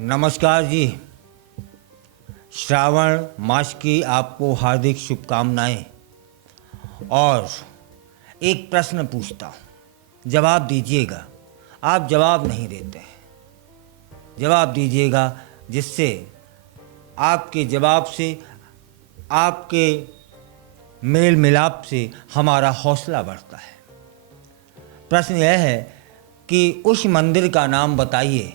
नमस्कार जी। श्रावण मास की आपको हार्दिक शुभकामनाएं। और एक प्रश्न पूछता हूँ, जवाब दीजिएगा। आप जवाब नहीं देते हैं, जवाब दीजिएगा, जिससे आपके जवाब से, आपके मेल मिलाप से हमारा हौसला बढ़ता है। प्रश्न यह है कि उस मंदिर का नाम बताइए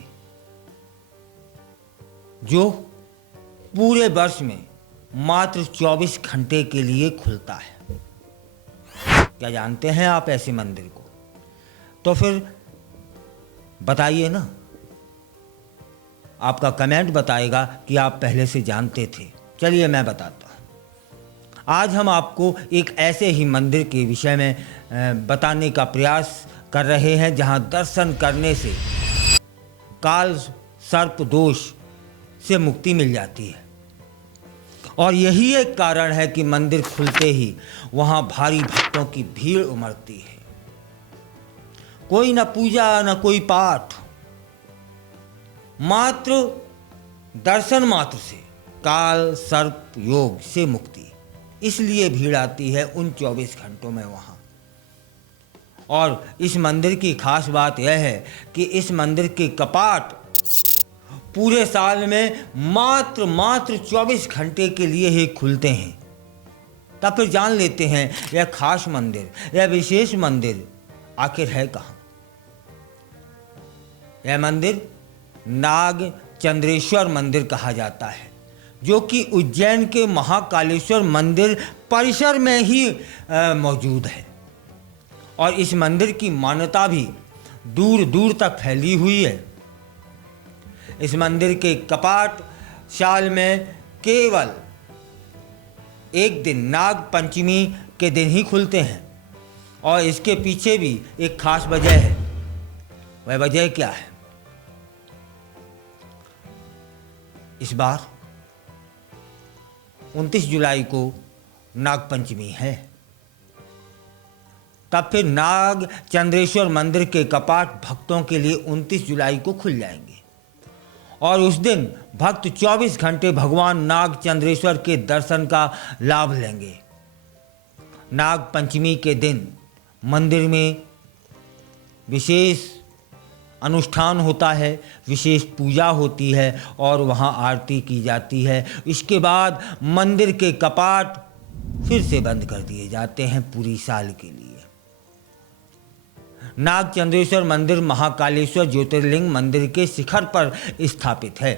जो पूरे वर्ष में मात्र 24 घंटे के लिए खुलता है। क्या जानते हैं आप ऐसे मंदिर को? तो फिर बताइए ना। आपका कमेंट बताएगा कि आप पहले से जानते थे। चलिए मैं बताता हूँ। आज हम आपको एक ऐसे ही मंदिर के विषय में बताने का प्रयास कर रहे हैं जहाँ दर्शन करने से काल सर्प दोष से मुक्ति मिल जाती है। और यही एक कारण है कि मंदिर खुलते ही वहाँ भारी भक्तों की भीड़ उमड़ती है। कोई न पूजा न कोई पाठ, मात्र दर्शन मात्र से काल सर्प योग से मुक्ति। इसलिए भीड़ आती है उन 24 घंटों में वहाँ। और इस मंदिर की खास बात यह है कि इस मंदिर के कपाट पूरे साल में मात्र 24 घंटे के लिए ही खुलते हैं। तब फिर जान लेते हैं यह खास मंदिर, यह विशेष मंदिर आखिर है कहाँ। यह मंदिर नाग चंद्रेश्वर मंदिर कहा जाता है, जो कि उज्जैन के महाकालेश्वर मंदिर परिसर में ही मौजूद है। और इस मंदिर की मान्यता भी दूर दूर तक फैली हुई है। इस मंदिर के कपाट साल में केवल एक दिन, नाग पंचमी के दिन ही खुलते हैं। और इसके पीछे भी एक खास वजह है। वह वजह क्या है? इस बार 29 जुलाई को नाग पंचमी है। तब फिर नाग चंद्रेश्वर मंदिर के कपाट भक्तों के लिए 29 जुलाई को खुल जाएंगे। और उस दिन भक्त 24 घंटे भगवान नाग चंद्रेश्वर के दर्शन का लाभ लेंगे। नाग पंचमी के दिन मंदिर में विशेष अनुष्ठान होता है, विशेष पूजा होती है और वहाँ आरती की जाती है। इसके बाद मंदिर के कपाट फिर से बंद कर दिए जाते हैं पूरी साल के लिए। नाग चंद्रेश्वर मंदिर महाकालेश्वर ज्योतिर्लिंग मंदिर के शिखर पर स्थापित है।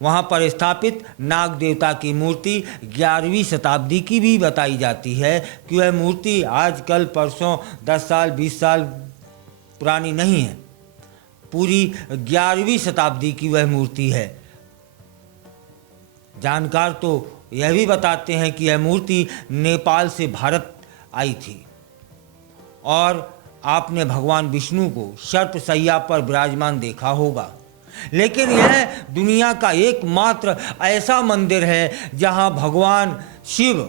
वहां पर स्थापित नाग देवता की मूर्ति 11वीं शताब्दी की भी बताई जाती है कि वह मूर्ति आजकल परसों 10 साल 20 साल पुरानी नहीं है। पूरी 11वीं शताब्दी की वह मूर्ति है। जानकार तो यह भी बताते हैं कि यह मूर्ति नेपाल से भारत आई थी। और आपने भगवान विष्णु को सर्पशैया पर विराजमान देखा होगा। लेकिन यह दुनिया का एकमात्र ऐसा मंदिर है जहां भगवान शिव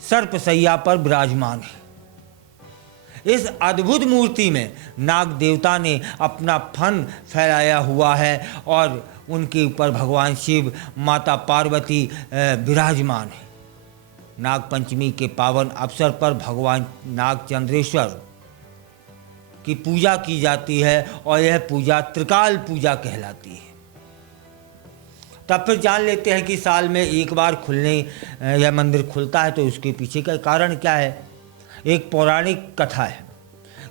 सर्पशैया पर विराजमान है। इस अद्भुत मूर्ति में नाग देवता ने अपना फन फैलाया हुआ है और उनके ऊपर भगवान शिव, माता पार्वती विराजमान है। नाग पंचमी के पावन अवसर पर भगवान नाग चंद्रेश्वर की पूजा की जाती है और यह पूजा त्रिकाल पूजा कहलाती है। तब फिर जान लेते हैं कि साल में एक बार खुलने यह मंदिर खुलता है, तो उसके पीछे का कारण क्या है। एक पौराणिक कथा है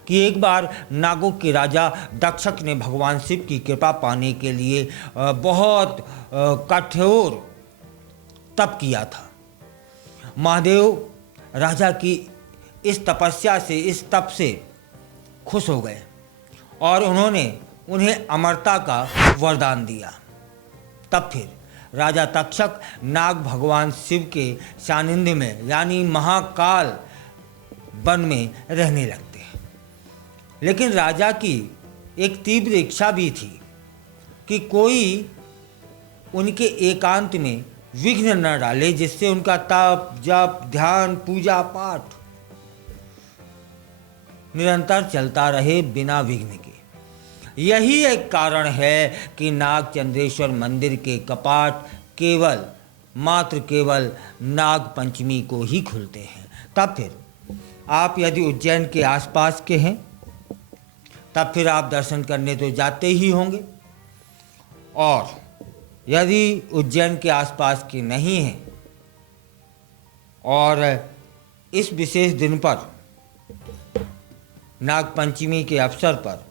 कि एक बार नागों के राजा दक्षक ने भगवान शिव की कृपा पाने के लिए बहुत कठोर तप किया था। महादेव राजा की इस तपस्या से, इस तप से खुश हो गए और उन्होंने उन्हें अमरता का वरदान दिया। तब फिर राजा तक्षक नाग भगवान शिव के सानिध्य में यानी महाकाल वन में रहने लगते हैं। लेकिन राजा की एक तीव्र इच्छा भी थी कि कोई उनके एकांत में विघ्न न डाले, जिससे उनका तप, जप, ध्यान, पूजा पाठ निरंतर चलता रहे बिना विघ्न के। यही एक कारण है कि नागचंद्रेश्वर मंदिर के कपाट मात्र केवल नाग पंचमी को ही खुलते हैं। तब फिर आप यदि उज्जैन के आसपास के हैं तब फिर आप दर्शन करने तो जाते ही होंगे, और यदि उज्जैन के आसपास के नहीं हैं और इस विशेष दिन पर नागपंचमी के अवसर पर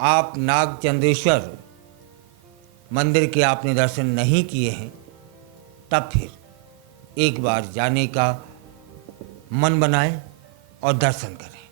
आप नागचंद्रेश्वर मंदिर के आपने दर्शन नहीं किए हैं, तब फिर एक बार जाने का मन बनाएं और दर्शन करें।